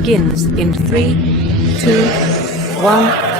begins in 3, 2, 1.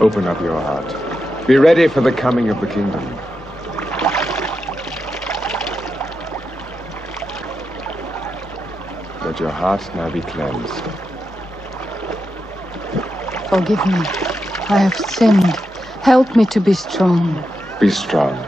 Open up your heart. Be ready for the coming of the kingdom. Let your heart now be cleansed. Forgive me. I have sinned. Help me to be strong. Be strong.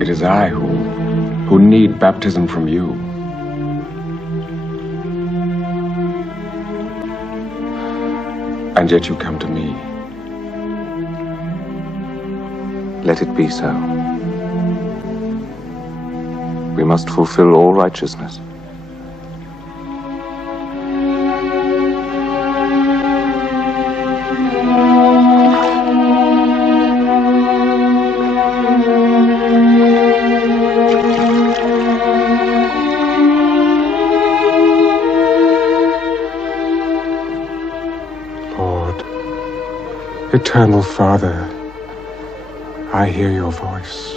It is I who need baptism from you. And yet you come to me. Let it be so. We must fulfill all righteousness. Eternal Father, I hear your voice.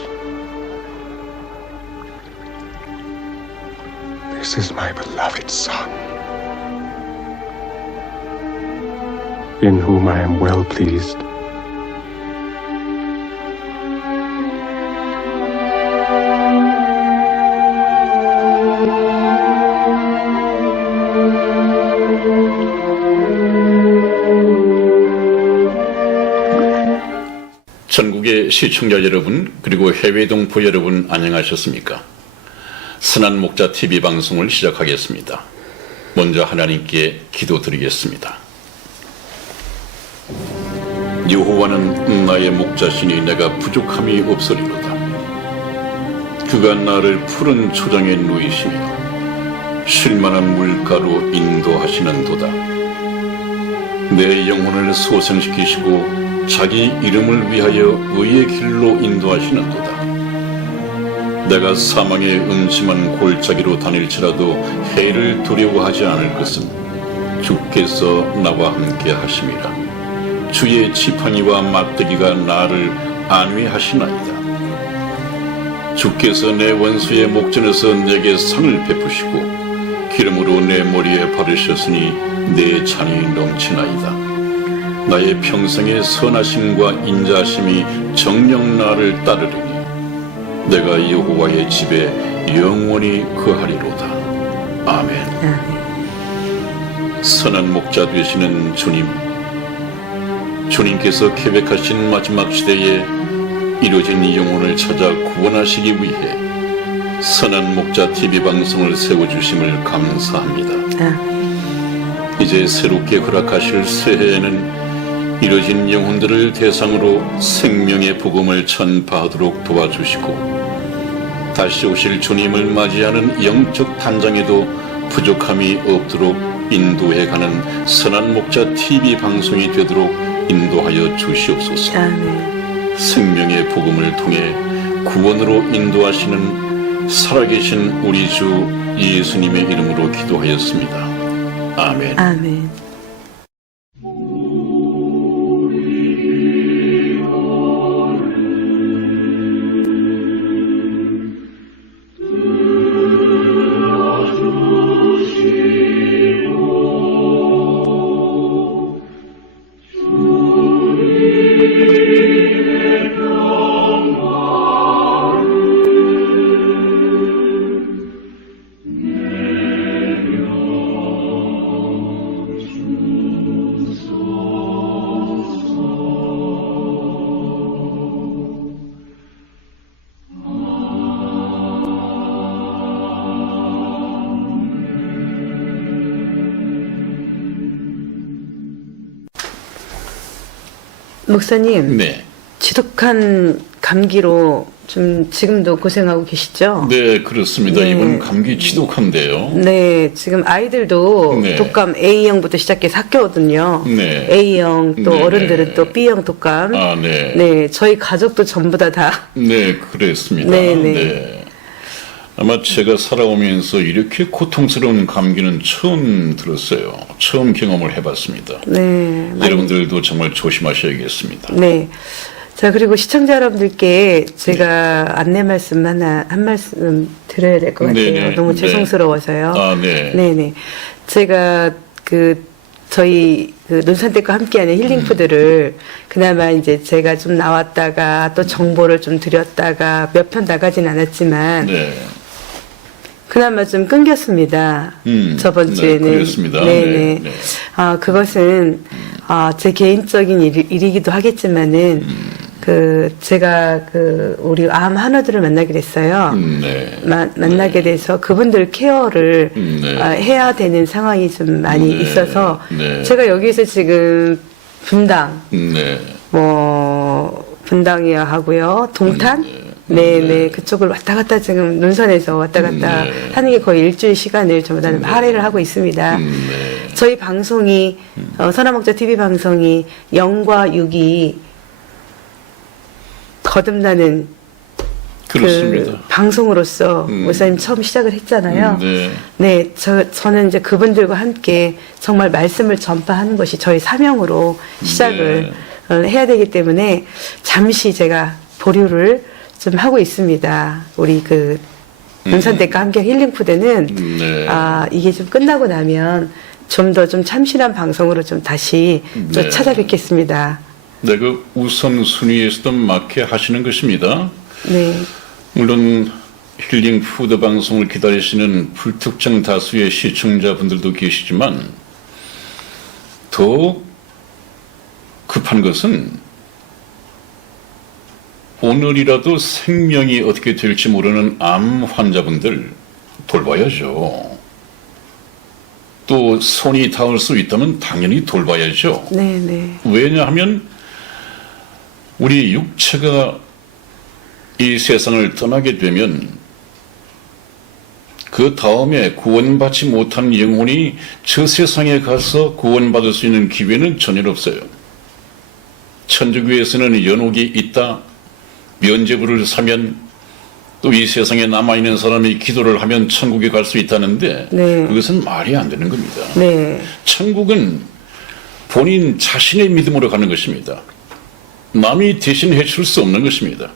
This is my beloved Son, in whom I am well pleased. 전국의 시청자 여러분, 그리고 해외 동포 여러분 안녕하셨습니까? 선한 목자 TV 방송을 시작하겠습니다. 먼저 하나님께 기도드리겠습니다. 여호와는 나의 목자시니 내가 부족함이 없으리로다. 그가 나를 푸른 초장에 누이시며 쉴만한 물가로 인도하시는도다. 내 영혼을 소생시키시고 자기 이름을 위하여 의의 길로 인도하시는도다. 내가 사망의 음침한 골짜기로 다닐지라도 해를 두려워하지 않을 것은 주께서 나와 함께 하심이라. 주의 지팡이와 막대기가 나를 안위하시나이다. 주께서 내 원수의 목전에서 내게 상을 베푸시고 기름으로 내 머리에 바르셨으니 내 잔이 넘치나이다. 나의 평생의 선하심과 인자하심이 정녕 나를 따르리니 내가 여호와의 집에 영원히 거하리로다. 아멘. 선한 목자 되시는 주님, 주님께서 계획하신 마지막 시대에 이루어진 영혼을 찾아 구원하시기 위해 선한 목자 TV 방송을 세워주심을 감사합니다. 이제 새롭게 허락하실 새해에는 이뤄진 영혼들을 대상으로 생명의 복음을 전파하도록 도와주시고 다시 오실 주님을 맞이하는 영적 단장에도 부족함이 없도록 인도해가는 선한 목자 TV 방송이 되도록 인도하여 주시옵소서. 생명의 복음을 통해 구원으로 인도하시는 살아계신 우리 주 예수님의 이름으로 기도하였습니다. 아멘. 아멘. 목사님, 네. 지독한 감기로 좀 지금도 고생하고 계시죠? 네, 그렇습니다. 네. 이번 감기 지독한데요. 네, 지금 아이들도 네. 독감 A형부터 시작해서 학교거든요. 네. A형, 또 네. 어른들은 또 B형 독감. 아, 네. 네, 저희 가족도 전부 다. 네, 그랬습니다. 네, 네. 네. 아마 제가 살아오면서 이렇게 고통스러운 감기는 처음 들었어요. 처음 경험을 해봤습니다. 네. 여러분들도 정말 조심하셔야겠습니다. 네. 자, 그리고 시청자 여러분들께 제가 안내 말씀 한 말씀 드려야 될 것 같아요. 네네. 너무 네. 죄송스러워서요. 아, 네. 네네. 제가 저희 논산댁과 함께하는 힐링푸드를 그나마 이제 제가 좀 나왔다가 또 정보를 좀 드렸다가 몇 편 나가진 않았지만 네. 그나마 좀 끊겼습니다. 저번 네, 주에는. 그렇습니다. 네네. 네, 네. 그것은 제 개인적인 일이기도 하겠지만은 제가 우리 암 환우들을 만나게 됐어요. 네. 만나게 돼서 그분들 케어를 네. 해야 되는 상황이 좀 많이 네. 있어서 네. 제가 여기서 지금 분당 네. 분당이야 하고요. 동탄? 네, 그쪽을 왔다 갔다 지금 논산에서 왔다 갔다 네. 하는 게 거의 일주일 시간을 전부 다 할애를 하고 있습니다. 네. 저희 방송이 선한목자 TV 방송이 0과 6이 거듭나는 그렇습니다. 방송으로서 목사님 처음 시작을 했잖아요. 네. 네, 저는 이제 그분들과 함께 정말 말씀을 전파하는 것이 저희 사명으로 시작을 해야 되기 때문에 잠시 제가 보류를 좀 하고 있습니다. 우리 논산댁과 함께 힐링푸드는 네. 이게 좀 끝나고 나면 좀 더 좀 참신한 방송으로 좀 다시 또 네. 찾아뵙겠습니다. 네, 우선순위에서도 맞게 하시는 것입니다. 네. 물론 힐링 푸드 방송을 기다리시는 불특정 다수의 시청자분들도 계시지만 더 급한 것은 오늘이라도 생명이 어떻게 될지 모르는 암 환자분들 돌봐야죠. 또 손이 닿을 수 있다면 당연히 돌봐야죠. 네. 왜냐하면 우리 육체가 이 세상을 떠나게 되면 그 다음에 구원받지 못한 영혼이 저 세상에 가서 구원받을 수 있는 기회는 전혀 없어요. 천주교에서는 연옥이 있다. 면죄부를 사면 또 이 세상에 남아있는 사람이 기도를 하면 천국에 갈 수 있다는데 네. 그것은 말이 안 되는 겁니다. 네. 천국은 본인 자신의 믿음으로 가는 것입니다. 남이 대신 해줄 수 없는 것입니다.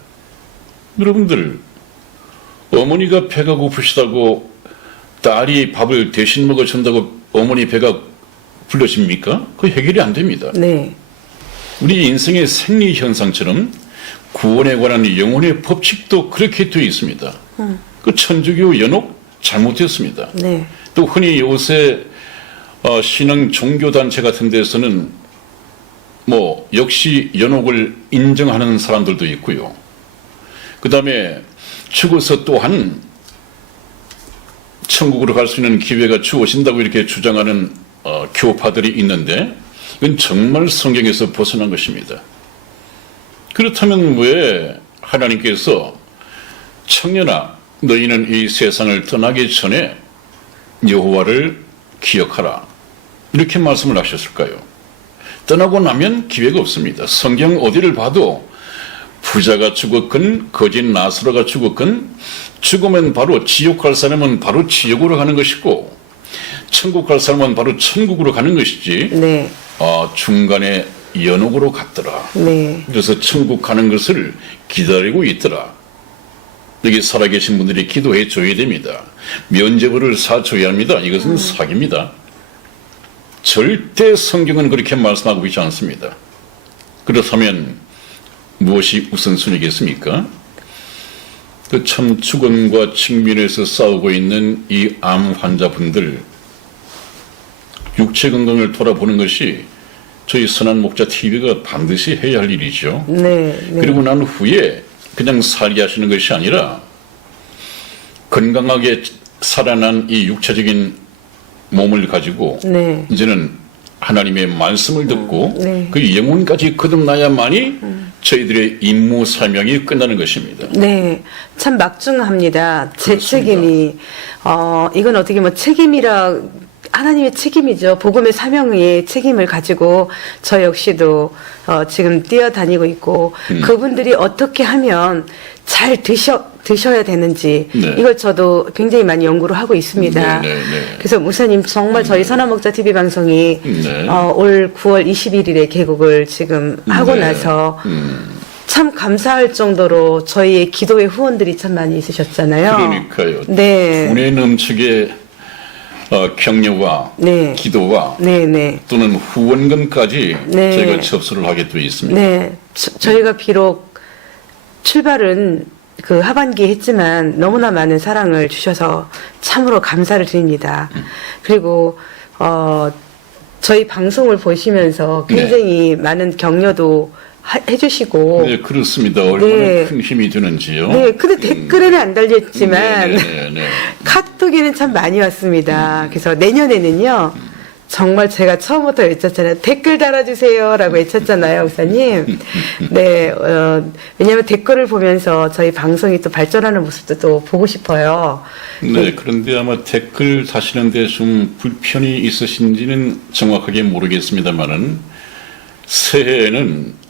여러분들, 어머니가 배가 고프시다고 딸이 밥을 대신 먹어준다고 어머니 배가 불러집니까? 그 해결이 안 됩니다. 네. 우리 인생의 생리 현상처럼 구원에 관한 영혼의 법칙도 그렇게 되어 있습니다. 그 천주교 연옥 잘못됐습니다. 네. 또 흔히 요새 신앙 종교단체 같은 데서는 역시 연옥을 인정하는 사람들도 있고요. 그 다음에 죽어서 또한 천국으로 갈 수 있는 기회가 주어진다고 이렇게 주장하는 교파들이 있는데 이건 정말 성경에서 벗어난 것입니다. 그렇다면 왜 하나님께서 청년아 너희는 이 세상을 떠나기 전에 여호와를 기억하라 이렇게 말씀을 하셨을까요? 떠나고 나면 기회가 없습니다. 성경 어디를 봐도 부자가 죽었건 거짓 나사로가 죽었건 죽으면 바로 지옥 갈 사람은 바로 지옥으로 가는 것이고 천국 갈 사람은 바로 천국으로 가는 것이지 네. 중간에 연옥으로 갔더라. 네. 그래서 천국 가는 것을 기다리고 있더라. 여기 살아계신 분들이 기도해 줘야 됩니다. 면죄부를 사줘야 합니다. 이것은 사기입니다. 절대 성경은 그렇게 말씀하고 있지 않습니다. 그렇다면 무엇이 우선순위겠습니까? 그 참 죽음과 직면해서 싸우고 있는 이 암 환자분들 육체 건강을 돌아보는 것이 저희 선한 목자 TV가 반드시 해야 할 일이죠. 네. 네. 그리고 난 후에 그냥 살게 하시는 것이 아니라 건강하게 살아난 이 육체적인 몸을 가지고 네. 이제는 하나님의 말씀을 듣고 네. 그 영혼까지 거듭나야만이 저희들의 임무 사명이 끝나는 것입니다. 네, 참 막중합니다. 제 그렇습니다. 책임이 이건 어떻게 뭐 책임이라 하나님의 책임이죠. 복음의 사명의 책임을 가지고 저 역시도 지금 뛰어다니고 있고 그분들이 어떻게 하면 잘 드셔야 되는지 네. 이걸 저도 굉장히 많이 연구를 하고 있습니다. 네, 네, 네. 그래서 목사님 정말 저희 선한목자 TV 방송이 네. 올 9월 21일에 개국을 지금 하고 네. 나서 참 감사할 정도로 저희의 기도의 후원들이 참 많이 있으셨잖아요. 그러니까요. 네. 분에 넘치게 격려와 네. 기도와 네, 네. 또는 후원금까지 네. 저희가 접수를 하게 되어 있습니다. 네. 저희가 비록 출발은 그 하반기에 했지만 너무나 많은 사랑을 주셔서 참으로 감사를 드립니다. 그리고 저희 방송을 보시면서 굉장히 많은 격려도 해주시고 네, 그렇습니다. 얼마나 네. 큰 힘이 되는지요. 네, 근데 댓글에는 안 달렸지만 네, 네, 네. 카톡에는 참 많이 왔습니다. 그래서 내년에는요, 정말 제가 처음부터 외쳤잖아요. 댓글 달아주세요. 라고 외쳤잖아요, 목사님. 네, 왜냐하면 댓글을 보면서 저희 방송이 또 발전하는 모습도 또 보고 싶어요. 네, 그런데 아마 댓글 다시는데 좀 불편이 있으신지는 정확하게 모르겠습니다만은 새해에는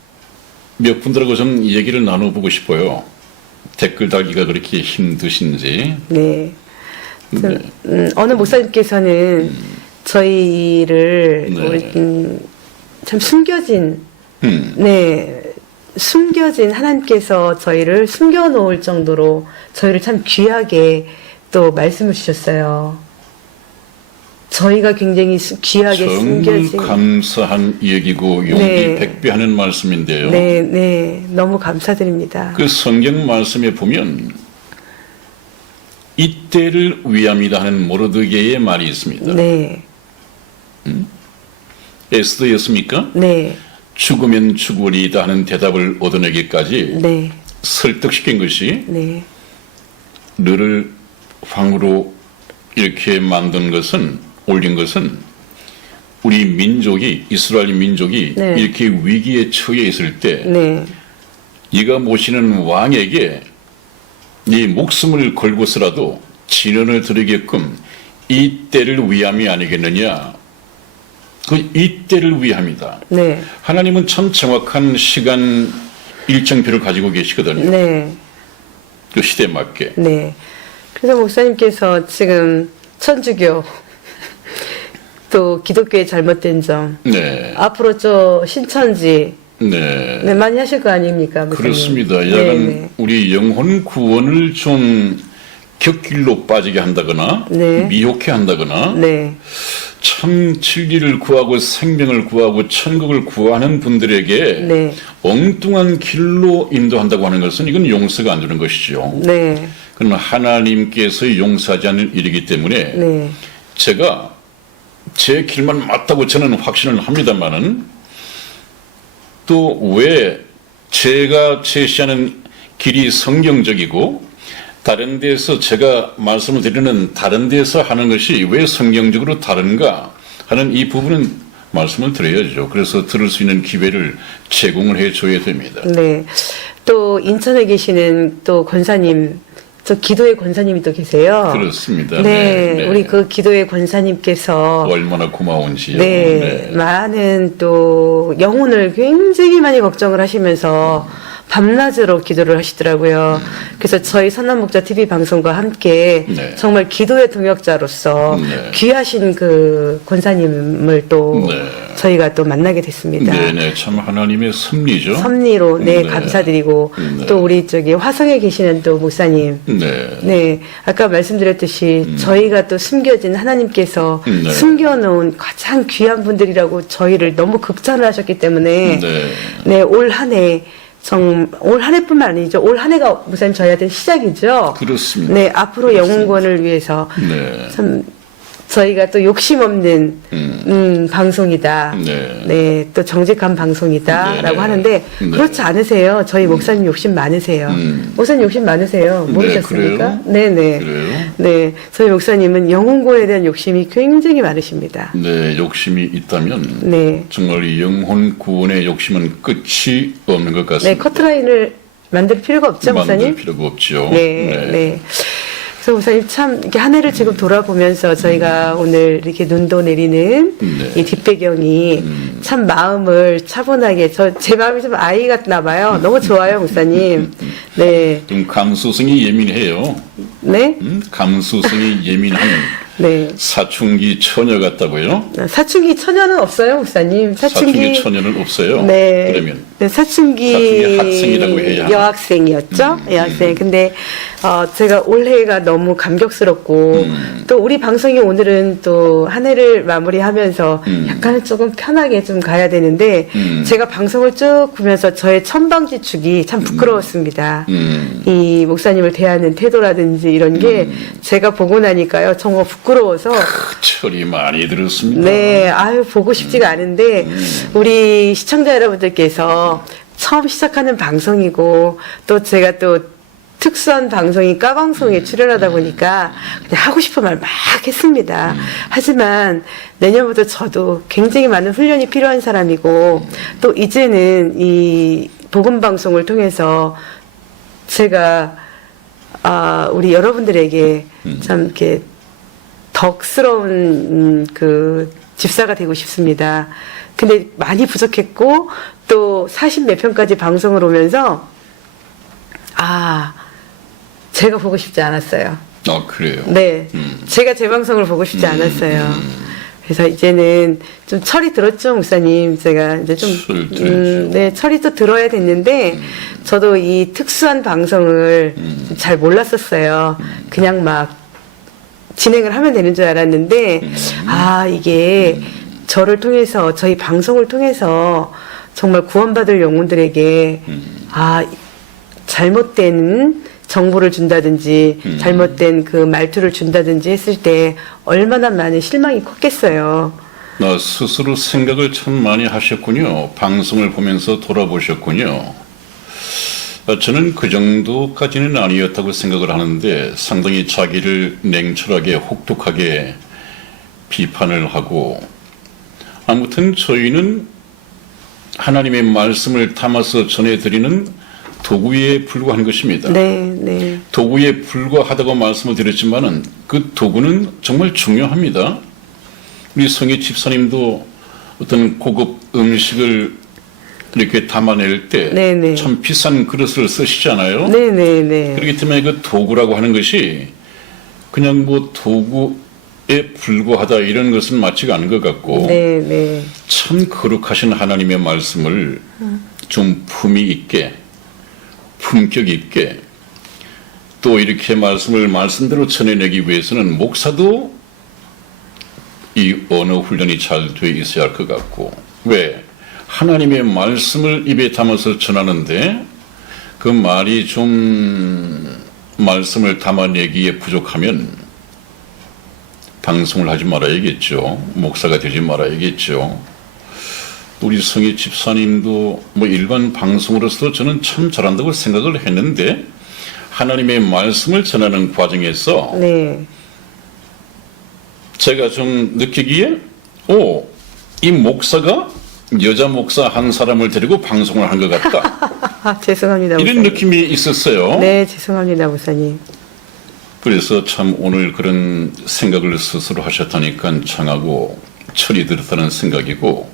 몇 분들하고 좀 얘기를 나눠보고 싶어요. 댓글 달기가 그렇게 힘드신지. 네. 그래서, 어느 목사님께서는 저희를 네. 참 숨겨진 네 숨겨진 하나님께서 저희를 숨겨놓을 정도로 저희를 참 귀하게 또 말씀을 주셨어요. 저희가 굉장히 귀하게 정말 숨겨진 감사한 얘기고 용기 네. 백배하는 말씀인데요. 네, 네, 너무 감사드립니다. 그 성경 말씀에 보면 이때를 위함이다 하는 모르드게의 말이 있습니다. 네, 에스더였습니까? 네, 죽으면 죽으리이다 하는 대답을 얻어내기까지 네, 설득시킨 것이 네, 너를 황으로 이렇게 만든 것은 올린 것은 우리 민족이 이스라엘 민족이 네. 이렇게 위기에 처해 있을 때 네, 네가 모시는 왕에게 네 목숨을 걸고서라도 진언을 드리게끔 이 때를 위함이 아니겠느냐. 그 이 때를 위함이다. 네, 하나님은 참 정확한 시간 일정표를 가지고 계시거든요. 네. 그 시대에 맞게. 네. 그래서 목사님께서 지금 천주교 또 기독교의 잘못된 점 네. 앞으로 저 신천지 네. 네, 많이 하실 거 아닙니까? 목사님? 그렇습니다. 네, 약간 네. 우리 영혼 구원을 좀 격길로 빠지게 한다거나 네. 미혹해 한다거나 네. 참 진리를 구하고 생명을 구하고 천국을 구하는 분들에게 네. 엉뚱한 길로 인도한다고 하는 것은 이건 용서가 안 되는 것이죠. 네. 그건 하나님께서 용서하지 않을 일이기 때문에 네. 제가 제 길만 맞다고 저는 확신을 합니다만은 또 왜 제가 제시하는 길이 성경적이고 다른 데서 제가 말씀을 드리는 다른 데서 하는 것이 왜 성경적으로 다른가 하는 이 부분은 말씀을 드려야죠. 그래서 들을 수 있는 기회를 제공을 해줘야 됩니다. 네. 또 인천에 계시는 또 권사님, 저 기도의 권사님이 또 계세요. 그렇습니다. 네, 우리 그 기도의 권사님께서 얼마나 고마운지요. 네, 많은 또 영혼을 굉장히 많이 걱정을 하시면서 밤낮으로 기도를 하시더라고요. 그래서 저희 선남목자 TV 방송과 함께 네. 정말 기도의 동역자로서 네. 귀하신 그 권사님을 또 네. 저희가 또 만나게 됐습니다. 네네, 참 하나님의 섭리죠. 섭리로 네, 네. 감사드리고 네. 또 우리 저기 화성에 계시는 또 목사님 네. 네, 아까 말씀드렸듯이 저희가 또 숨겨진 하나님께서 네. 숨겨놓은 가장 귀한 분들이라고 저희를 너무 극찬을 하셨기 때문에 네. 네, 올 한 해 올 한 해뿐만 아니죠. 올 한 해가 목사님 저희한테 시작이죠. 그렇습니다. 네, 앞으로 영혼권을 위해서 네. 참 저희가 또 욕심 없는 방송이다. 네. 네, 또 정직한 방송이다라고 네, 네. 하는데 네. 그렇지 않으세요. 저희 목사님 욕심 많으세요. 목사님 욕심 많으세요. 모르셨습니까? 그래요? 네, 네. 그래요? 네, 저희 목사님은 영혼권에 대한 욕심이 굉장히 많으십니다. 네, 욕심이 있다면 네, 정말 이 영혼 구원의 욕심은 끝이 없는 것 같습니다. 네, 커트라인을 만들 필요가 없죠, 만들 목사님? 필요가 없죠. 네, 네. 그래서 목사님 참 이렇게 한 해를 지금 돌아보면서 저희가 오늘 이렇게 눈도 내리는 네. 이 뒷배경이 참 마음을 차분하게 제 마음이 좀 아이 같나 봐요. 너무 좋아요, 목사님. 네, 좀 감수성이 예민해요. 네, 감수성이 예민한 네. 사춘기 처녀 같다고요? 사춘기 처녀는 없어요, 목사님. 사춘기 처녀는 없어요. 네. 그러면 네, 사춘기 학생이라고 해야 하나? 여학생이었죠. 여학생. 근데 제가 올해가 너무 감격스럽고 또 우리 방송이 오늘은 또 한 해를 마무리하면서 약간은 조금 편하게 좀 가야 되는데 제가 방송을 쭉 보면서 저의 천방지축이 참 부끄러웠습니다. 이 목사님을 대하는 태도라든지 이런 게 제가 보고 나니까요 정말 부끄러워서 철이 많이 들었습니다. 네, 아유, 보고 싶지가 않은데, 우리 시청자 여러분들께서 처음 시작하는 방송이고, 또 제가 또 특수한 방송인 까방송에 출연하다 보니까 그냥 하고 싶은 말 막 했습니다. 하지만 내년부터 저도 굉장히 많은 훈련이 필요한 사람이고, 또 이제는 이 복음방송을 통해서 제가, 우리 여러분들에게 참 이렇게 덕스러운 그 집사가 되고 싶습니다. 근데 많이 부족했고 또 40몇 편까지 방송을 오면서 제가 보고 싶지 않았어요. 그래요? 네, 제가 제 방송을 보고 싶지 않았어요. 그래서 이제는 좀 철이 들었죠, 목사님. 제가 이제 좀 네, 철이 또 들어야 됐는데 저도 이 특수한 방송을 잘 몰랐었어요. 그냥 막 진행을 하면 되는 줄 알았는데 이게 저를 통해서 저희 방송을 통해서 정말 구원받을 영혼들에게 잘못된 정보를 준다든지 잘못된 그 말투를 준다든지 했을 때 얼마나 많은 실망이 컸겠어요. 스스로 생각을 참 많이 하셨군요. 방송을 보면서 돌아보셨군요. 저는 그 정도까지는 아니었다고 생각을 하는데 상당히 자기를 냉철하게 혹독하게 비판을 하고 아무튼 저희는 하나님의 말씀을 담아서 전해드리는 도구에 불과한 것입니다. 네, 네. 도구에 불과하다고 말씀을 드렸지만은 그 도구는 정말 중요합니다. 우리 성희 집사님도 어떤 고급 음식을 이렇게 담아낼 때 네네. 참 비싼 그릇을 쓰시잖아요. 네네네. 그렇기 때문에 그 도구라고 하는 것이 그냥 뭐 도구에 불과하다 이런 것은 맞지가 않은 것 같고 네네. 참 거룩하신 하나님의 말씀을 좀 품위 있게 품격 있게 또 이렇게 말씀을 말씀대로 전해내기 위해서는 목사도 이 언어 훈련이 잘 돼 있어야 할 것 같고 왜? 하나님의 말씀을 입에 담아서 전하는데 그 말이 좀 말씀을 담아내기에 부족하면 방송을 하지 말아야겠죠. 목사가 되지 말아야겠죠. 우리 성희 집사님도 뭐 일반 방송으로서 저는 참 잘한다고 생각을 했는데 하나님의 말씀을 전하는 과정에서 네. 제가 좀 느끼기에 이 목사가 여자 목사 한 사람을 데리고 방송을 한 것 같다. 죄송합니다. 이런 목사님. 느낌이 있었어요. 네, 죄송합니다, 목사님. 그래서 참 오늘 그런 생각을 스스로 하셨다니까 청하고 철이 들었다는 생각이고,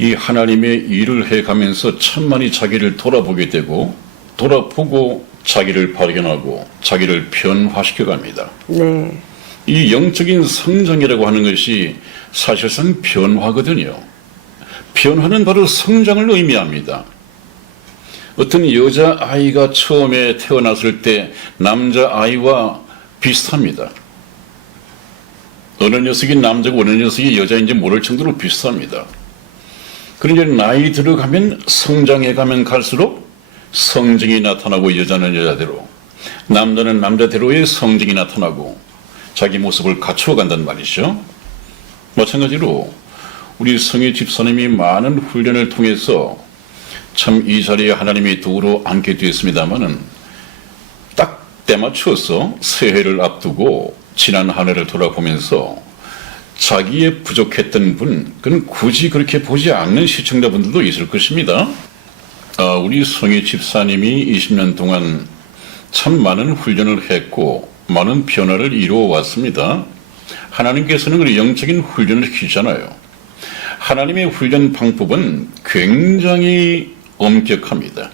이 하나님의 일을 해가면서 천만이 자기를 돌아보게 되고 돌아보고 자기를 발견하고 자기를 변화시켜 갑니다. 네. 이 영적인 성장이라고 하는 것이 사실상 변화거든요. 변화는 바로 성장을 의미합니다. 어떤 여자아이가 처음에 태어났을 때 남자아이와 비슷합니다. 어느 녀석이 남자고 어느 녀석이 여자인지 모를 정도로 비슷합니다. 그런데 나이 들어가면 성장해가면 갈수록 성정이 나타나고 여자는 여자대로, 남자는 남자대로의 성정이 나타나고 자기 모습을 갖추어 간단 말이죠. 마찬가지로 우리 성희 집사님이 많은 훈련을 통해서 참 이 자리에 하나님이 도우러 앉게 되었습니다마는 딱 때맞춰서 새해를 앞두고 지난 한 해를 돌아보면서 자기의 부족했던 분, 그건 굳이 그렇게 보지 않는 시청자분들도 있을 것입니다. 우리 성희 집사님이 20년 동안 참 많은 훈련을 했고 많은 변화를 이루어 왔습니다. 하나님께서는 그 영적인 훈련을 시키잖아요. 하나님의 훈련 방법은 굉장히 엄격합니다.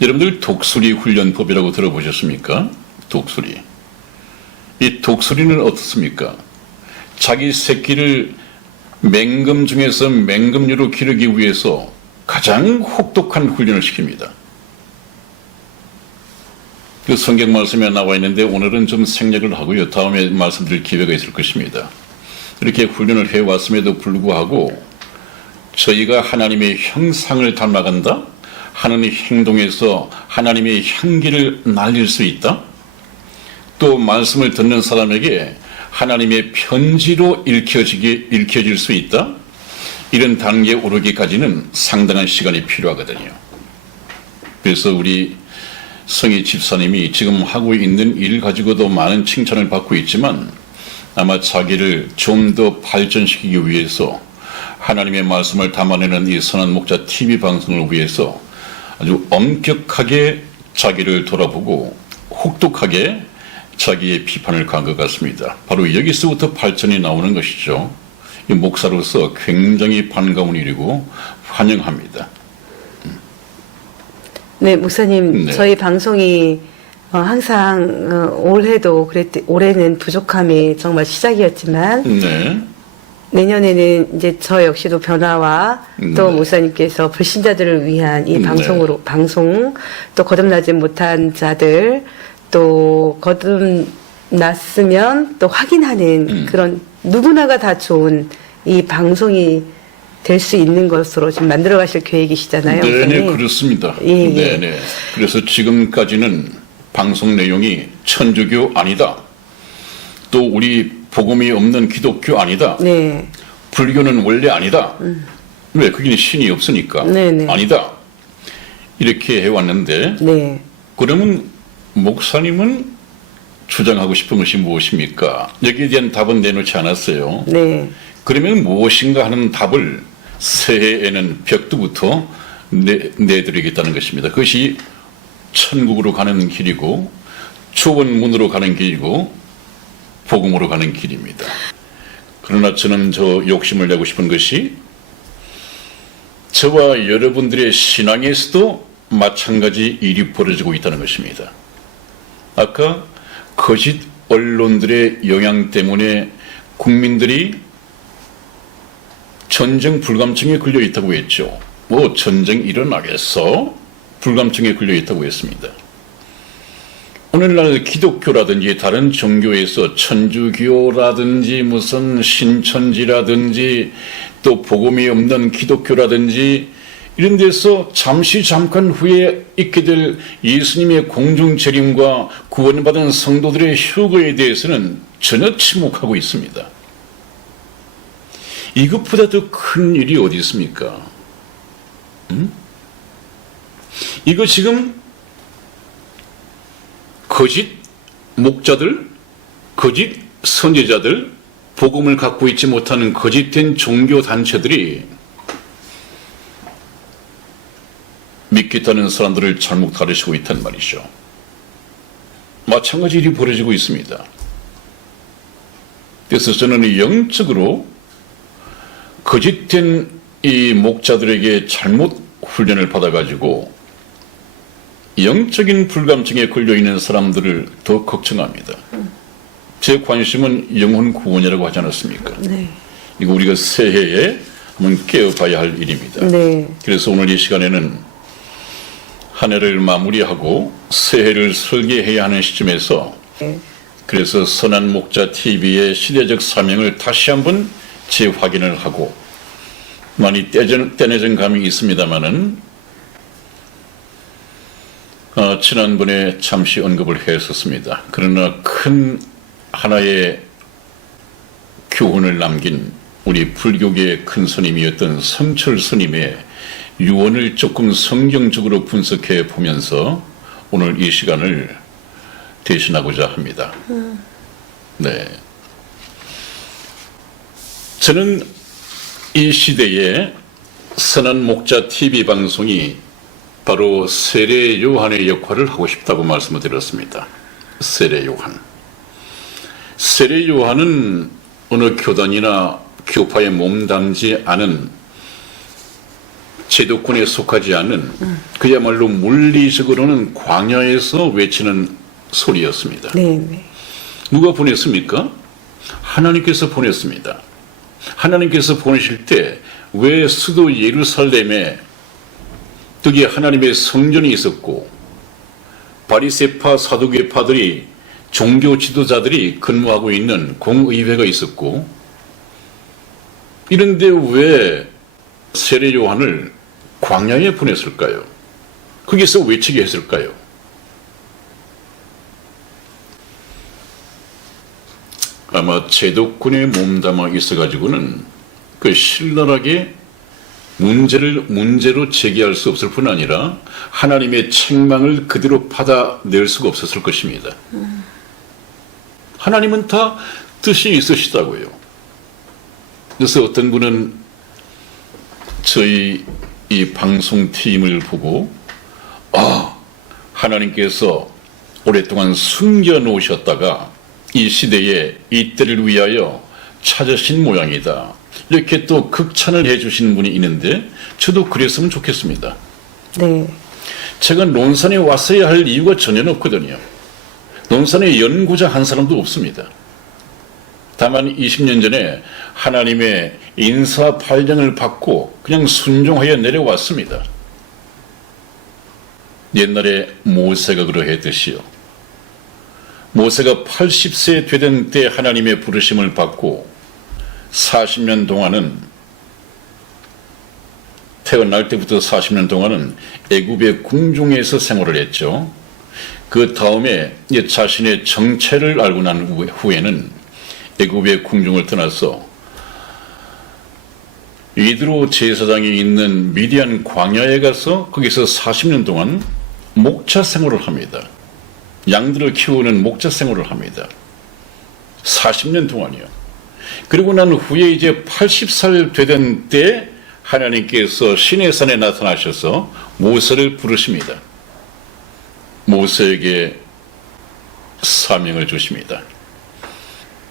여러분들 독수리 훈련법이라고 들어보셨습니까? 독수리. 이 독수리는 어떻습니까? 자기 새끼를 맹금 중에서 맹금류로 기르기 위해서 가장 혹독한 훈련을 시킵니다. 그 성경 말씀에 나와 있는데 오늘은 좀 생략을 하고요. 다음에 말씀드릴 기회가 있을 것입니다. 이렇게 훈련을 해왔음에도 불구하고 저희가 하나님의 형상을 닮아간다? 하는 행동에서 하나님의 향기를 날릴 수 있다? 또 말씀을 듣는 사람에게 하나님의 편지로 읽혀질 수 있다? 이런 단계에 오르기까지는 상당한 시간이 필요하거든요. 그래서 우리 성희 집사님이 지금 하고 있는 일 가지고도 많은 칭찬을 받고 있지만 아마 자기를 좀 더 발전시키기 위해서 하나님의 말씀을 담아내는 이 선한 목자 TV 방송을 위해서 아주 엄격하게 자기를 돌아보고 혹독하게 자기의 비판을 간 것 같습니다. 바로 여기서부터 발전이 나오는 것이죠. 이 목사로서 굉장히 반가운 일이고 환영합니다. 네, 목사님, 네. 저희 방송이 항상 올해도 올해는 부족함이 정말 시작이었지만 네. 내년에는 이제 저 역시도 변화와 또 네. 목사님께서 불신자들을 위한 이 네. 방송, 또 거듭나지 못한 자들, 또 거듭났으면 또 확인하는 그런 누구나가 다 좋은 이 방송이 될 수 있는 것으로 지금 만들어 가실 계획이시잖아요. 네네, 목사님. 그렇습니다. 예, 예. 네네. 그래서 지금까지는 방송 내용이 천주교 아니다. 또 우리 복음이 없는 기독교 아니다. 네. 불교는 원래 아니다. 왜? 거기는 신이 없으니까. 네네. 아니다. 이렇게 해왔는데 네. 그러면 목사님은 주장하고 싶은 것이 무엇입니까? 여기에 대한 답은 내놓지 않았어요. 네. 그러면 무엇인가 하는 답을 새해에는 벽두부터 내드리겠다는 것입니다. 그것이 천국으로 가는 길이고 좁은 문으로 가는 길이고 복음으로 가는 길입니다. 그러나 저는 욕심을 내고 싶은 것이 저와 여러분들의 신앙에서도 마찬가지 일이 벌어지고 있다는 것입니다. 아까 거짓 언론들의 영향 때문에 국민들이 전쟁 불감증에 걸려 있다고 했죠. 전쟁 일어나겠어? 불감증에 걸려 있다고 했습니다. 오늘날 기독교라든지 다른 종교에서 천주교라든지 무슨 신천지라든지 또 복음이 없는 기독교라든지 이런 데서 잠깐 후에 있게 될 예수님의 공중 재림과 구원받은 성도들의 휴거에 대해서는 전혀 침묵하고 있습니다. 이것보다 더 큰 일이 어디 있습니까? 이거 지금 거짓 목자들, 거짓 선지자들, 복음을 갖고 있지 못하는 거짓된 종교 단체들이 믿겠다는 사람들을 잘못 가르치고 있단 말이죠. 마찬가지 일이 벌어지고 있습니다. 그래서 저는 영적으로 거짓된 이 목자들에게 잘못 훈련을 받아가지고 영적인 불감증에 걸려있는 사람들을 더 걱정합니다. 제 관심은 영혼 구원이라고 하지 않았습니까? 네. 이거 우리가 새해에 한번 깨어봐야 할 일입니다. 네. 그래서 오늘 이 시간에는 한 해를 마무리하고 새해를 설계해야 하는 시점에서 네. 그래서 선한 목자 TV의 시대적 사명을 다시 한번 재확인을 하고 많이 떼내진 감이 있습니다마는 지난번에 잠시 언급을 했었습니다. 그러나 큰 하나의 교훈을 남긴 우리 불교계의 큰 스님이었던 성철 스님의 유언을 조금 성경적으로 분석해 보면서 오늘 이 시간을 대신하고자 합니다. 네. 저는 이 시대에 선한 목자 TV 방송이 바로 세례 요한의 역할을 하고 싶다고 말씀을 드렸습니다. 세례 요한. 세례 요한은 어느 교단이나 교파에 몸담지 않은 제도권에 속하지 않은 그야말로 물리적으로는 광야에서 외치는 소리였습니다. 네. 네. 누가 보냈습니까? 하나님께서 보냈습니다. 하나님께서 보내실 때 왜 수도 예루살렘에 거기에 하나님의 성전이 있었고 바리새파 사두개파들이 종교 지도자들이 근무하고 있는 공의회가 있었고 이런데 왜 세례 요한을 광야에 보냈을까요? 거기서 외치게 했을까요? 아마 제도권에 몸담아 있어가지고는 그 신랄하게 문제로 제기할 수 없을 뿐 아니라 하나님의 책망을 그대로 받아낼 수가 없었을 것입니다. 하나님은 다 뜻이 있으시다고요. 그래서 어떤 분은 저희 이 방송팀을 보고 하나님께서 오랫동안 숨겨 놓으셨다가 이 시대에 이 때를 위하여 찾으신 모양이다. 이렇게 또 극찬을 해주시는 분이 있는데 저도 그랬으면 좋겠습니다. 네. 제가 논산에 왔어야 할 이유가 전혀 없거든요. 논산에 연구자 한 사람도 없습니다. 다만 20년 전에 하나님의 인사 발령을 받고 그냥 순종하여 내려왔습니다. 옛날에 모세가 그러했듯이요. 모세가 80세 되던 때 하나님의 부르심을 받고 40년 동안은 태어날 때부터 40년 동안은 애굽의 궁중에서 생활을 했죠. 그 다음에 자신의 정체를 알고 난 후에는 애굽의 궁중을 떠나서 이드로 제사장이 있는 미디안 광야에 가서 거기서 40년 동안 목자 생활을 합니다. 양들을 키우는 목자 생활을 합니다. 40년 동안이요. 그리고 난 후에 이제 80살 되던 때 하나님께서 시내산에 나타나셔서 모세를 부르십니다. 모세에게 사명을 주십니다.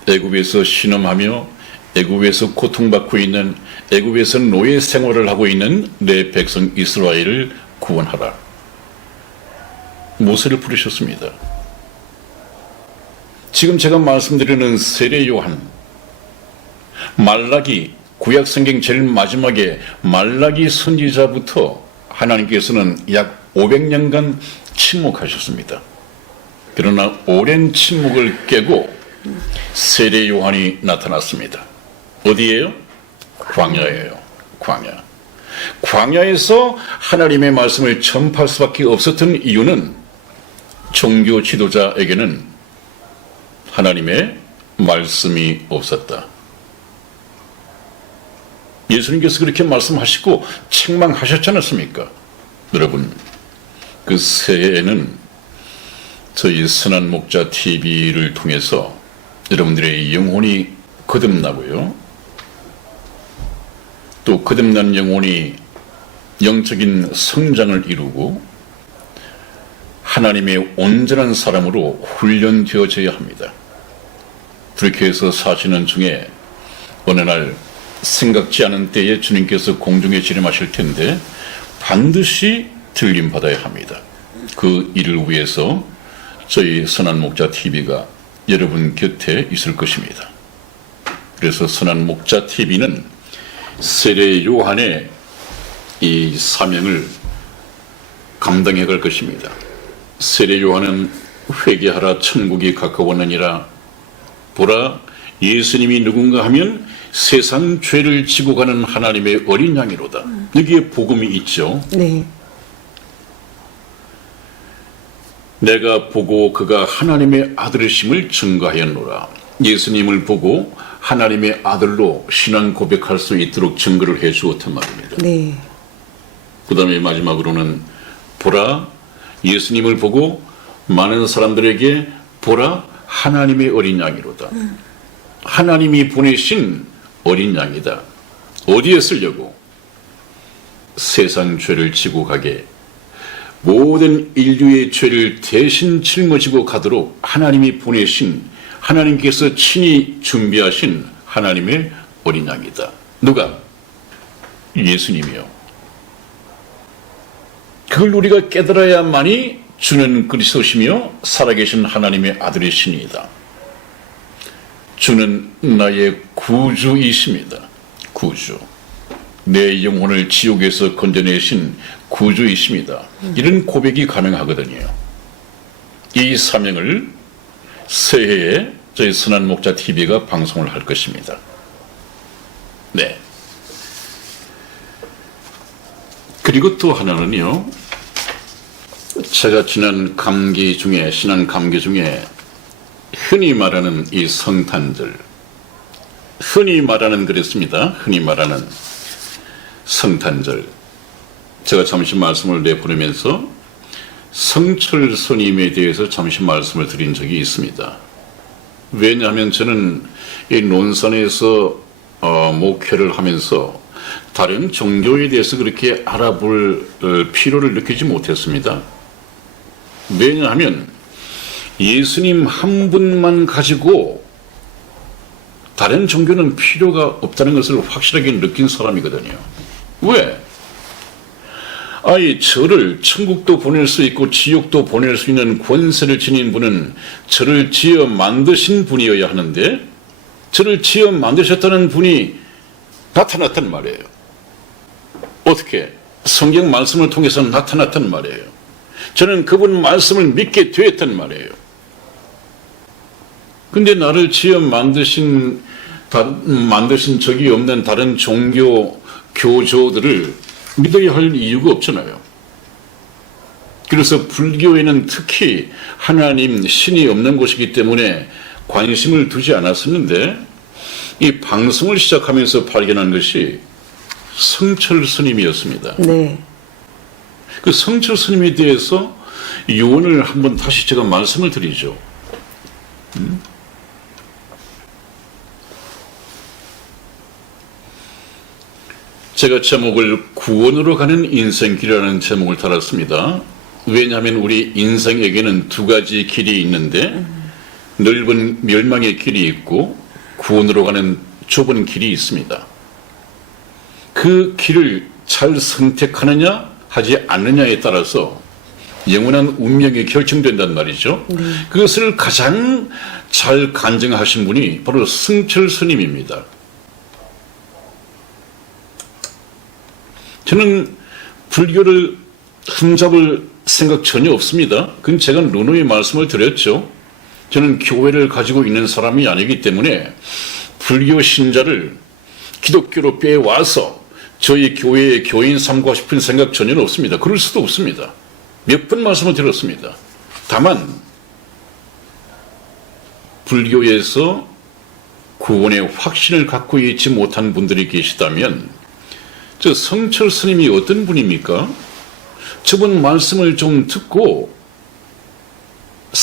애굽에서 신음하며 애굽에서 고통받고 있는 애굽에서 노예 생활을 하고 있는 내 백성 이스라엘을 구원하라. 모세를 부르셨습니다. 지금 제가 말씀드리는 세례 요한, 말라기, 구약성경 제일 마지막에 말라기 선지자부터 하나님께서는 약 500년간 침묵하셨습니다. 그러나 오랜 침묵을 깨고 세례 요한이 나타났습니다. 어디예요? 광야예요. 광야. 광야에서 하나님의 말씀을 전파할 수밖에 없었던 이유는 종교 지도자에게는 하나님의 말씀이 없었다. 예수님께서 그렇게 말씀하시고 책망하셨지 않았습니까? 여러분, 그 새해에는 저희 선한 목자 TV를 통해서 여러분들의 영혼이 거듭나고요. 또 거듭난 영혼이 영적인 성장을 이루고 하나님의 온전한 사람으로 훈련되어져야 합니다. 그렇게 해서 사시는 중에 어느 날 생각지 않은 때에 주님께서 공중에 지림하실 텐데 반드시 들림받아야 합니다. 그 일을 위해서 저희 선한 목자 TV가 여러분 곁에 있을 것입니다. 그래서 선한 목자 TV는 세례 요한의 이 사명을 감당해 갈 것입니다. 세례 요한은 회개하라 천국이 가까웠느니라, 보라 예수님이 누군가 하면 세상 죄를 지고 가는 하나님의 어린 양이로다. 여기에 복음이 있죠. 네. 내가 보고 그가 하나님의 아들이심을 증거하였노라. 예수님을 보고 하나님의 아들로 신앙 고백할 수 있도록 증거를 해 주었단 말입니다. 네. 그 다음에 마지막으로는 보라 예수님을 보고 많은 사람들에게 보라 하나님의 어린 양이로다. 하나님이 보내신 어린 양이다. 어디에 쓰려고? 세상 죄를 지고 가게, 모든 인류의 죄를 대신 짊어지고 가도록 하나님이 보내신, 하나님께서 친히 준비하신 하나님의 어린 양이다. 누가? 예수님이요. 그걸 우리가 깨달아야만이 주는 그리스도시며 살아계신 하나님의 아들이시니이다. 주는 나의 구주이십니다. 구주. 내 영혼을 지옥에서 건져내신 구주이십니다. 이런 고백이 가능하거든요. 이 사명을 새해에 저희 선한 목자 TV가 방송을 할 것입니다. 네. 그리고 또 하나는요, 제가 지난 감기 중에, 신한 감기 중에 흔히 말하는 이 성탄절, 흔히 말하는 그랬습니다. 흔히 말하는 성탄절. 제가 잠시 말씀을 내보내면서 성철 스님에 대해서 잠시 말씀을 드린 적이 있습니다. 왜냐하면 저는 이 논산에서 목회를 하면서 다른 종교에 대해서 그렇게 알아볼 필요를 느끼지 못했습니다. 왜냐하면 예수님 한 분만 가지고 다른 종교는 필요가 없다는 것을 확실하게 느낀 사람이거든요. 왜? 아니, 저를 천국도 보낼 수 있고 지옥도 보낼 수 있는 권세를 지닌 분은 저를 지어 만드신 분이어야 하는데, 저를 지어 만드셨다는 분이 나타났단 말이에요. 어떻게? 성경 말씀을 통해서 나타났단 말이에요. 저는 그분 말씀을 믿게 되었단 말이에요. 근데 나를 지어 만드신 적이 없는 다른 종교 교조들을 믿어야 할 이유가 없잖아요. 그래서 불교에는 특히 하나님, 신이 없는 곳이기 때문에 관심을 두지 않았었는데, 이 방송을 시작하면서 발견한 것이 성철 스님이었습니다. 네. 그 성철 스님에 대해서 요원을 한번 다시 제가 말씀을 드리죠. 제가 제목을 구원으로 가는 인생길이라는 제목을 달았습니다. 왜냐하면 우리 인생에게는 두 가지 길이 있는데, 넓은 멸망의 길이 있고 구원으로 가는 좁은 길이 있습니다. 그 길을 잘 선택하느냐 하지 않느냐에 따라서 영원한 운명이 결정된단 말이죠. 그것을 가장 잘 간증하신 분이 바로 성철 스님입니다. 저는 불교를 흠잡을 생각 전혀 없습니다. 그건 제가 누누이 말씀을 드렸죠. 저는 교회를 가지고 있는 사람이 아니기 때문에 불교 신자를 기독교로 빼와서 저희 교회의 교인 삼고 싶은 생각 전혀 없습니다. 그럴 수도 없습니다. 몇 번 말씀을 드렸습니다. 다만 불교에서 구원의 확신을 갖고 있지 못한 분들이 계시다면, 저 성철 스님이 어떤 분입니까? 저분 말씀을 좀 듣고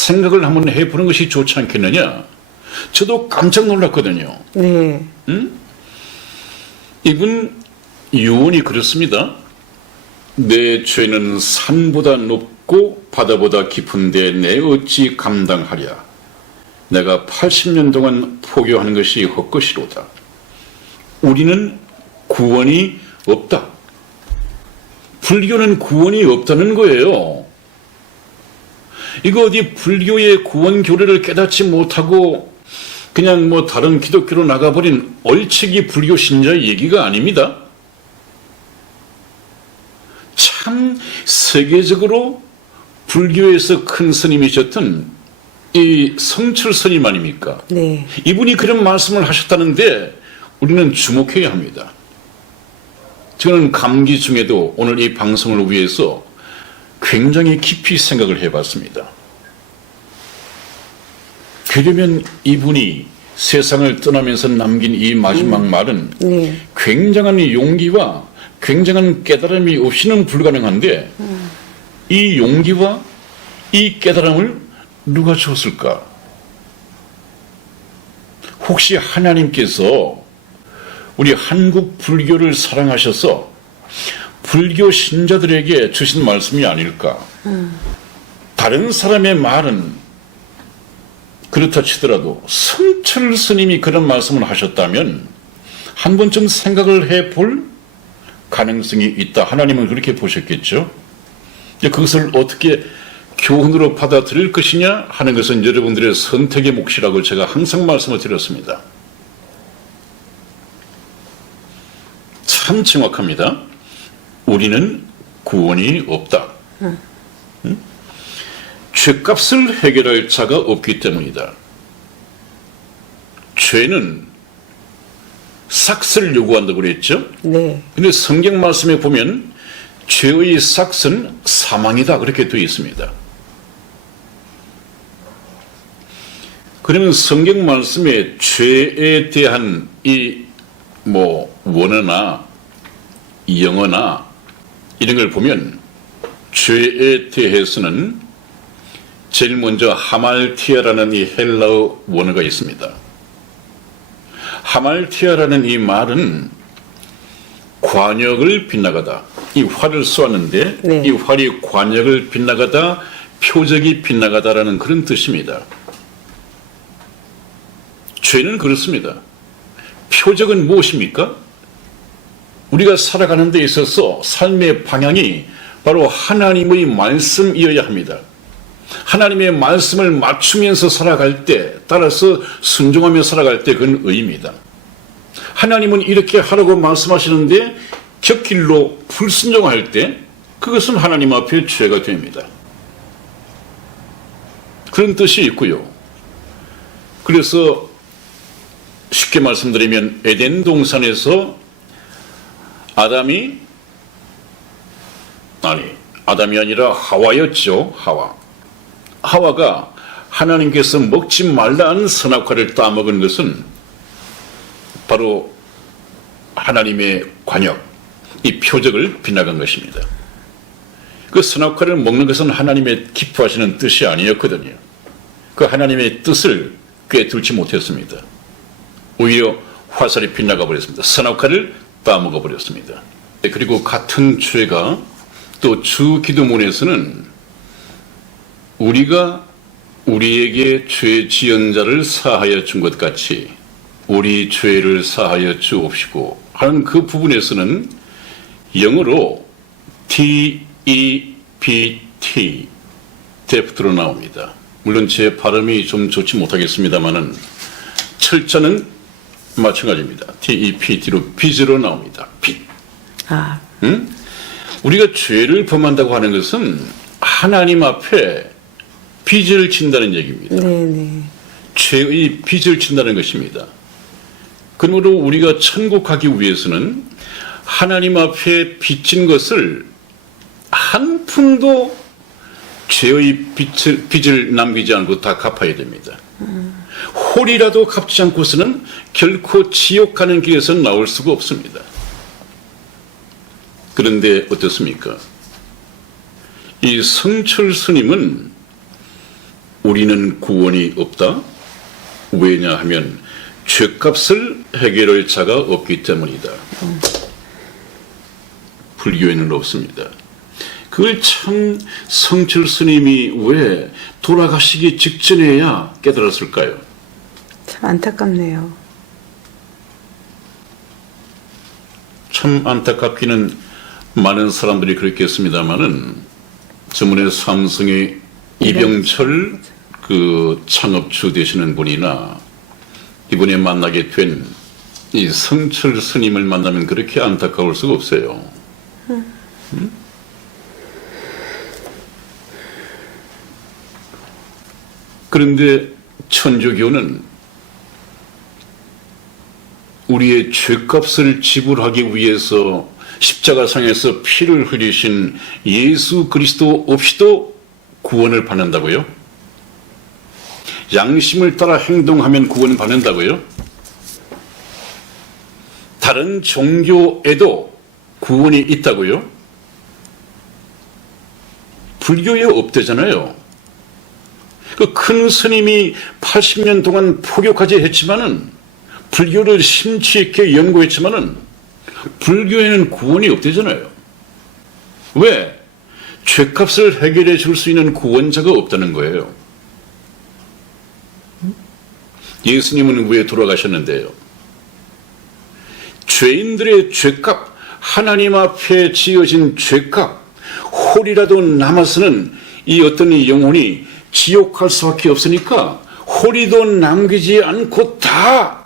생각을 한번 해보는 것이 좋지 않겠느냐. 저도 깜짝 놀랐거든요. 네. 이분 유언이 그렇습니다. 내 죄는 산보다 높고 바다보다 깊은데 내 어찌 감당하랴. 내가 80년 동안 포교하는 것이 헛것이로다. 우리는 구원이 없다. 불교는 구원이 없다는 거예요. 이거 어디 불교의 구원 교리를 깨닫지 못하고 그냥 뭐 다른 기독교로 나가버린 얼치기 불교 신자의 얘기가 아닙니다. 참 세계적으로 불교에서 큰 스님이셨던 이 성철 스님 아닙니까? 네. 이분이 그런 말씀을 하셨다는데 우리는 주목해야 합니다. 저는 감기 중에도 오늘 이 방송을 위해서 굉장히 깊이 생각을 해봤습니다. 그러면 이분이 세상을 떠나면서 남긴 이 마지막 말은 네. 굉장한 용기와 굉장한 깨달음이 없이는 불가능한데 이 용기와 이 깨달음을 누가 줬을까? 혹시 하나님께서 우리 한국 불교를 사랑하셔서 불교 신자들에게 주신 말씀이 아닐까? 다른 사람의 말은 그렇다 치더라도 성철 스님이 그런 말씀을 하셨다면 한 번쯤 생각을 해볼 가능성이 있다. 하나님은 그렇게 보셨겠죠. 그것을 어떻게 교훈으로 받아들일 것이냐 하는 것은 여러분들의 선택의 몫이라고 제가 항상 말씀을 드렸습니다. 참 정확합니다. 우리는 구원이 없다. 죄값을 해결할 자가 없기 때문이다. 죄는 삭스를 요구한다고 그랬죠? 네. 근데 성경 말씀에 보면 죄의 삭스는 사망이다. 그렇게 되어 있습니다. 그러면 성경 말씀에 죄에 대한 이 원어나 영어나 이런 걸 보면 죄에 대해서는 제일 먼저 하말티아라는 이 헬라어 원어가 있습니다. 하말티아라는 이 말은 관역을 빗나가다. 이 활을 쏘았는데 네. 이 활이 관역을 빗나가다, 표적이 빗나가다라는 그런 뜻입니다. 죄는 그렇습니다. 표적은 무엇입니까? 우리가 살아가는 데 있어서 삶의 방향이 바로 하나님의 말씀이어야 합니다. 하나님의 말씀을 맞추면서 살아갈 때, 따라서 순종하며 살아갈 때 그건 의입니다. 하나님은 이렇게 하라고 말씀하시는데 곁길로 불순종할 때 그것은 하나님 앞에 죄가 됩니다. 그런 뜻이 있고요. 그래서 쉽게 말씀드리면 에덴 동산에서 아담이 아니라 하와였죠. 하와가 하나님께서 먹지 말라는 선악과를 따먹은 것은 바로 하나님의 관역, 이 표적을 빗나간 것입니다. 그 선악과를 먹는 것은 하나님의 기뻐하시는 뜻이 아니었거든요. 그 하나님의 뜻을 꿰뚫지 못했습니다. 오히려 화살이 빗나가 버렸습니다. 선악과를 따먹어 버렸습니다. 그리고 같은 죄가 또 주 기도문에서는 우리가 우리에게 죄 지은 자를 사하여 준 것 같이 우리 죄를 사하여 주옵시고 하는 그 부분에서는 영어로 DEPT 데프트로 나옵니다. 물론 제 발음이 좀 좋지 못하겠습니다만은 철자는 마찬가지입니다. DEPT로 빚으로 나옵니다. 빚. 우리가 죄를 범한다고 하는 것은 하나님 앞에 빚을 진다는 얘기입니다. 네네. 죄의 빚을 진다는 것입니다. 그러므로 우리가 천국 가기 위해서는 하나님 앞에 빚진 것을 한 푼도 죄의 빚을 남기지 않고 다 갚아야 됩니다. 홀이라도 갚지 않고서는 결코 지옥 가는 길에서 나올 수가 없습니다. 그런데 어떻습니까? 이 성철 스님은 우리는 구원이 없다? 왜냐하면 죄값을 해결할 자가 없기 때문이다. 불교에는 없습니다. 그걸 참 성철 스님이 왜 돌아가시기 직전에야 깨달았을까요? 참 안타깝네요. 참 안타깝기는 많은 사람들이 그랬겠습니다마는 저번에 삼성의 이병철 그 창업주 되시는 분이나 이번에 만나게 된 이 성철 스님을 만나면 그렇게 안타까울 수가 없어요. 그런데 천주교는 우리의 죄값을 지불하기 위해서 십자가상에서 피를 흘리신 예수 그리스도 없이도 구원을 받는다고요? 양심을 따라 행동하면 구원을 받는다고요? 다른 종교에도 구원이 있다고요? 불교에 없대잖아요. 그 큰 스님이 80년 동안 포교까지 했지만은 불교를 심취 있게 연구했지만은 불교에는 구원이 없대잖아요. 왜? 죄값을 해결해 줄 수 있는 구원자가 없다는 거예요. 예수님은 왜 돌아가셨는데요? 죄인들의 죄값, 하나님 앞에 지어진 죄값, 홀이라도 남아서는 이 어떤 영혼이 지옥 갈 수밖에 없으니까 홀이도 남기지 않고 다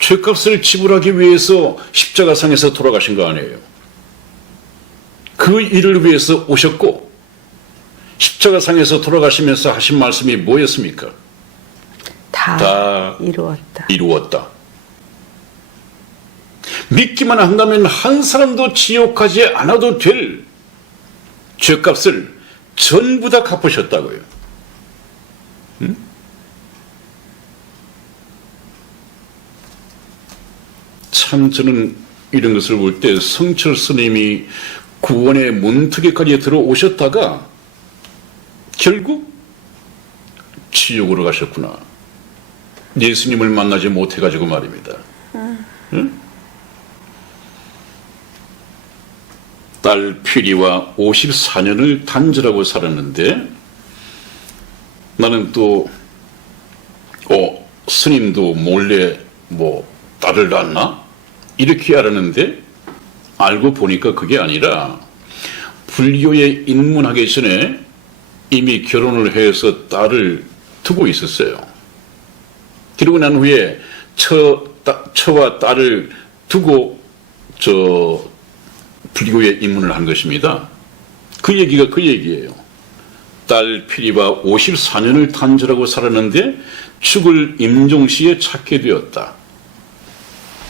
죄값을 지불하기 위해서 십자가상에서 돌아가신 거 아니에요. 그 일을 위해서 오셨고 십자가상에서 돌아가시면서 하신 말씀이 뭐였습니까? 다 이루었다. 믿기만 한다면 한 사람도 지옥 가지 않아도 될 죄값을 전부 다 갚으셨다고요. 참 저는 이런 것을 볼 때 성철 스님이 구원의 문턱에까지 들어오셨다가 결국 지옥으로 가셨구나. 예수님을 만나지 못해가지고 말입니다. 응? 딸 피리와 54년을 단절하고 살았는데 나는 또 스님도 몰래 딸을 낳았나? 이렇게 알았는데 알고 보니까 그게 아니라 불교에 입문하기 전에 이미 결혼을 해서 딸을 두고 있었어요. 그러고 난 후에 처와 딸을 두고 불교에 입문을 한 것입니다. 그 얘기가 그 얘기예요. 딸 피리와 54년을 단절하고 살았는데 죽을 임종시에 찾게 되었다.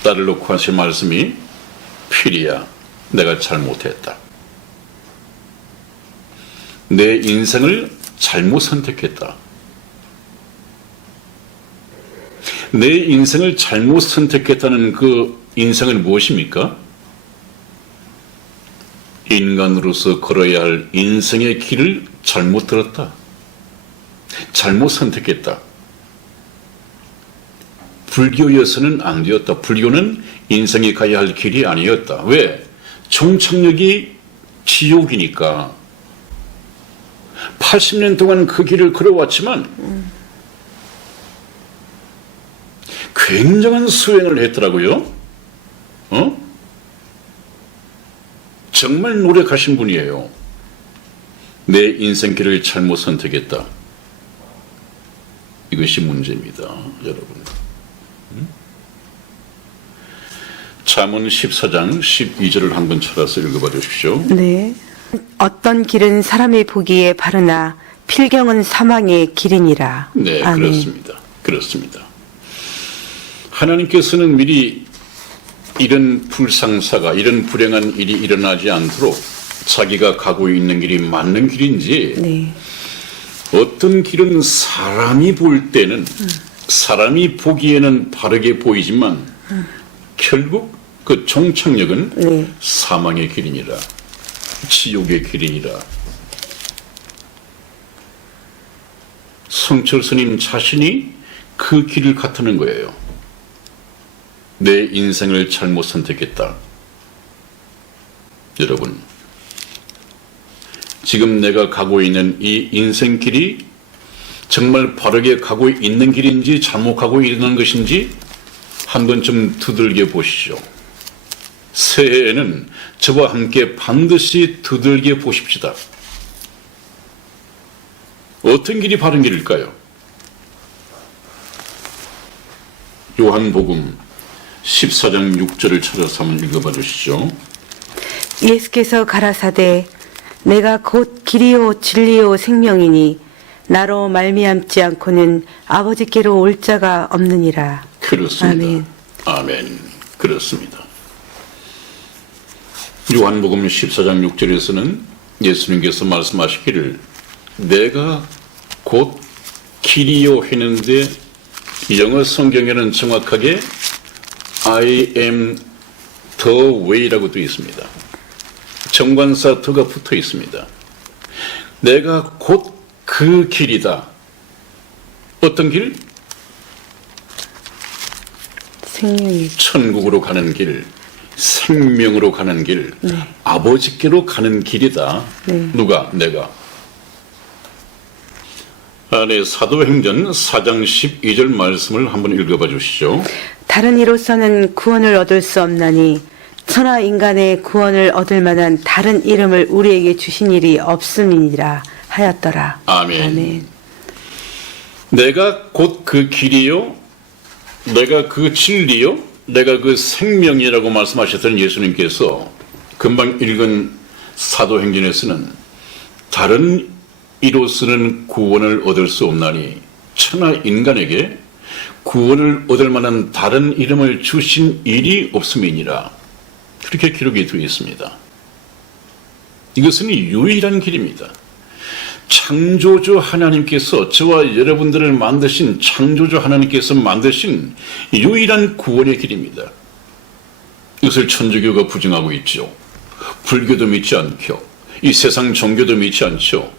딸을 놓고 하신 말씀이 피리야, 내가 잘못했다. 내 인생을 잘못 선택했다. 내 인생을 잘못 선택했다는 그 인생은 무엇입니까? 인간으로서 걸어야 할 인생의 길을 잘못 들었다. 잘못 선택했다. 불교여서는 안 되었다. 불교는 인생이 가야 할 길이 아니었다. 왜? 종착역이 지옥이니까. 80년 동안 그 길을 걸어왔지만 굉장한 수행을 했더라고요. 정말 노력하신 분이에요. 내 인생길을 잘못 선택했다. 이것이 문제입니다, 여러분. 잠언 14장 12절을 한번 찾아서 읽어봐 주십시오. 네. 어떤 길은 사람이 보기에 바르나 필경은 사망의 길이니라. 네, 아멘. 그렇습니다. 그렇습니다. 하나님께서는 미리 이런 불상사가, 이런 불행한 일이 일어나지 않도록 자기가 가고 있는 길이 맞는 길인지, 네. 어떤 길은 사람이 볼 때는, 사람이 보기에는 바르게 보이지만, 결국 그 종착역은 네. 사망의 길이니라, 지옥의 길이니라. 성철 스님 자신이 그 길을 갔다는 거예요. 내 인생을 잘못 선택했다. 여러분, 지금 내가 가고 있는 이 인생길이 정말 바르게 가고 있는 길인지 잘못 가고 있는 것인지 한 번쯤 두들겨 보시죠. 새해에는 저와 함께 반드시 두들겨 보십시다. 어떤 길이 바른 길일까요? 요한복음 14장 6절을 찾아서 한번 읽어봐 주시죠. 예수께서 가라사대 내가 곧 길이요 진리요 생명이니 나로 말미암지 않고는 아버지께로 올 자가 없느니라. 그렇습니다. 아멘. 아멘. 그렇습니다. 요한복음 14장 6절에서는 예수님께서 말씀하시기를 내가 곧 길이요 했는데 영어 성경에는 정확하게 I am the way라고 되어 있습니다. 정관사 더가 붙어 있습니다. 내가 곧 그 길이다. 어떤 길? 생명이 천국으로 가는 길, 생명으로 가는 길, 아버지께로 가는 길이다. 누가? 내가. 네, 사도행전 4장 12절 말씀을 한번 읽어봐 주시죠. 다른 이로서는 구원을 얻을 수 없나니 천하 인간의 구원을 얻을 만한 다른 이름을 우리에게 주신 일이 없음이니라 하였더라. 아멘. 아멘. 내가 곧 그 길이요, 내가 그 진리요, 내가 그 생명이라고 말씀하셨던 예수님께서 금방 읽은 사도행전에서는 다른 이로서는 구원을 얻을 수 없나니 천하 인간에게 구원을 얻을 만한 다른 이름을 주신 일이 없음이니라. 그렇게 기록이 되어 있습니다. 이것은 유일한 길입니다. 창조주 하나님께서 저와 여러분들을 만드신 창조주 하나님께서 만드신 유일한 구원의 길입니다. 이것을 천주교가 부정하고 있죠. 불교도 믿지 않죠. 이 세상 종교도 믿지 않죠.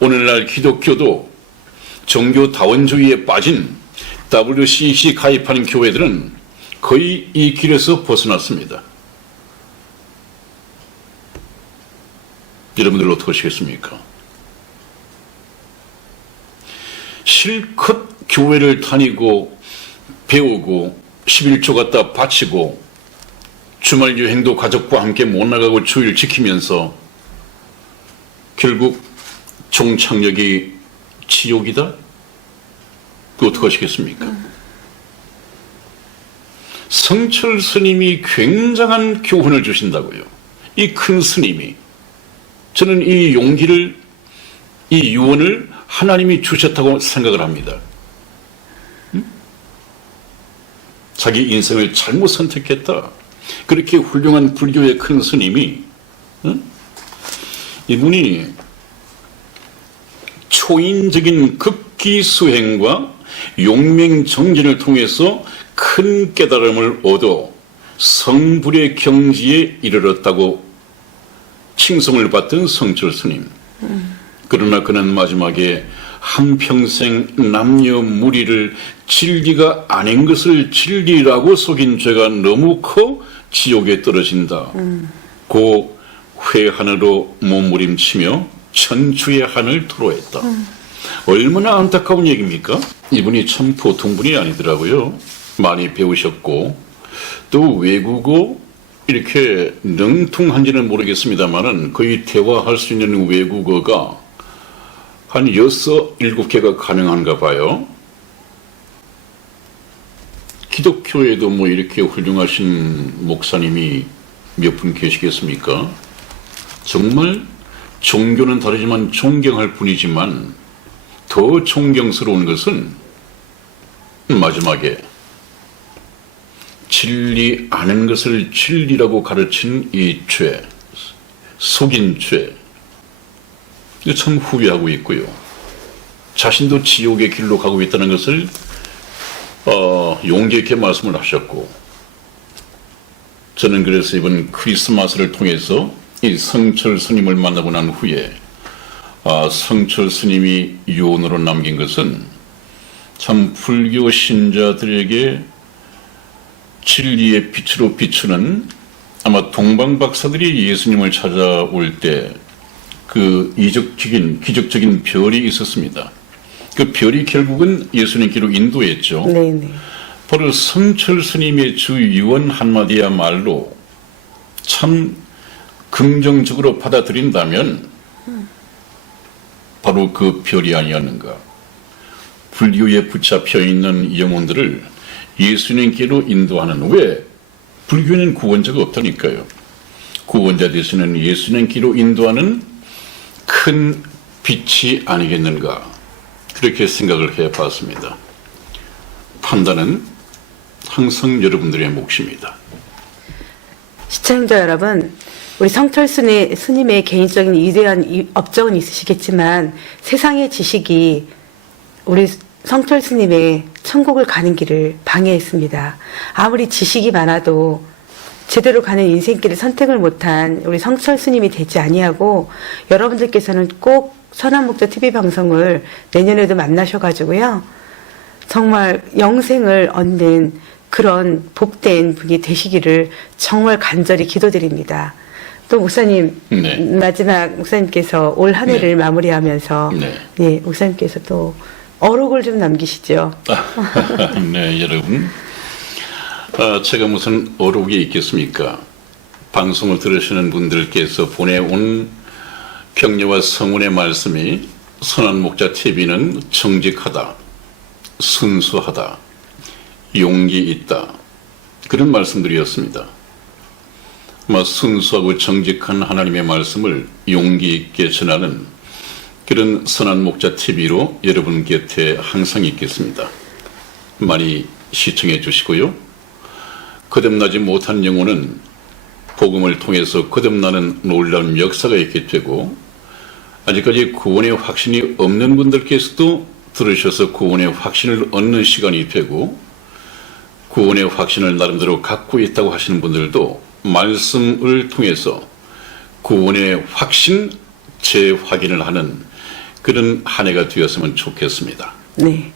오늘날 기독교도 종교 다원주의에 빠진 WCC 가입하는 교회들은 거의 이 길에서 벗어났습니다. 여러분들 어떻게 하시겠습니까? 실컷 교회를 다니고 배우고 11조 갖다 바치고 주말 여행도 가족과 함께 못 나가고 주일 지키면서 결국 종착역이 지옥이다? 그거 어떻게 하시겠습니까? 성철 스님이 굉장한 교훈을 주신다고요. 이 큰 스님이. 저는 이 용기를, 이 유언을 하나님이 주셨다고 생각을 합니다. 자기 인생을 잘못 선택했다. 그렇게 훌륭한 불교의 큰 스님이 이분이 초인적인 극기수행과 용맹정진을 통해서 큰 깨달음을 얻어 성불의 경지에 이르렀다고 칭송을 받던 성철 스님. 그러나 그는 마지막에 한평생 남녀 무리를 진리가 아닌 것을 진리라고 속인 죄가 너무 커 지옥에 떨어진다. 고 회한으로 몸부림치며 천추의 한을 토로했다. 얼마나 안타까운 얘기입니까? 이분이 참 보통 분이 아니더라고요. 많이 배우셨고 또 외국어 이렇게 능통한지는 모르겠습니다만은 거의 대화할 수 있는 외국어가 한 6, 7개가 가능한가 봐요. 기독교에도 뭐 이렇게 훌륭하신 목사님이 몇 분 계시겠습니까? 정말 종교는 다르지만 존경할 뿐이지만 더 존경스러운 것은 마지막에 진리 아는 것을 진리라고 가르친 이 죄, 속인 죄, 이거 참 후회하고 있고요. 자신도 지옥의 길로 가고 있다는 것을 용기 있게 말씀을 하셨고, 저는 그래서 이번 크리스마스를 통해서 이 성철 스님을 만나고 난 후에 성철 스님이 유언으로 남긴 것은 참 불교 신자들에게 진리의 빛으로 비추는, 아마 동방 박사들이 예수님을 찾아올 때 그 이적적인 기적적인 별이 있었습니다. 그 별이 결국은 예수님께로 인도했죠. 네네. 바로 성철 스님의 주 유언 한마디야말로 참 긍정적으로 받아들인다면 바로 그 별이 아니었는가. 불교에 붙잡혀 있는 영혼들을 예수님께로 인도하는, 왜? 불교에는 구원자가 없다니까요. 구원자 되시는 예수님께로 인도하는 큰 빛이 아니겠는가, 그렇게 생각을 해봤습니다. 판단은 항상 여러분들의 몫입니다. 시청자 여러분, 우리 성철 스님의 개인적인 위대한 업적은 있으시겠지만 세상의 지식이 우리 성철 스님의 천국을 가는 길을 방해했습니다. 아무리 지식이 많아도 제대로 가는 인생길을 선택을 못한 우리 성철 스님이 되지 아니하고, 여러분들께서는 꼭 선한목자 TV 방송을 내년에도 만나셔가지고요, 정말 영생을 얻는 그런 복된 분이 되시기를 정말 간절히 기도드립니다. 또 목사님, 네. 마지막 목사님께서 올 한 해를 네. 마무리하면서 네. 목사님께서 또 어록을 좀 남기시죠. 네, 여러분. 제가 무슨 어록이 있겠습니까? 방송을 들으시는 분들께서 보내온 격려와 성원의 말씀이 선한 목자 TV는 정직하다, 순수하다, 용기 있다, 그런 말씀들이었습니다. 순수하고 정직한 하나님의 말씀을 용기 있게 전하는 그런 선한 목자 TV로 여러분 곁에 항상 있겠습니다. 많이 시청해 주시고요. 거듭나지 못한 영혼은 복음을 통해서 거듭나는 놀라운 역사가 있게 되고, 아직까지 구원의 확신이 없는 분들께서도 들으셔서 구원의 확신을 얻는 시간이 되고, 구원의 확신을 나름대로 갖고 있다고 하시는 분들도 말씀을 통해서 구원의 확신 재확인을 하는 그런 한 해가 되었으면 좋겠습니다. 네.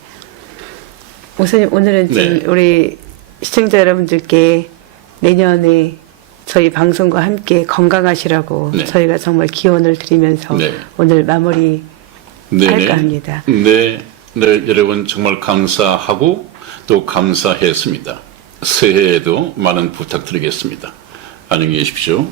목사님, 오늘은 좀 네. 우리 시청자 여러분들께 내년에 저희 방송과 함께 건강하시라고 네. 저희가 정말 기원을 드리면서 네. 오늘 마무리 할까 합니다. 네, 여러분 정말 감사하고 또 감사했습니다. 새해에도 많은 부탁드리겠습니다. 안녕히 계십시오.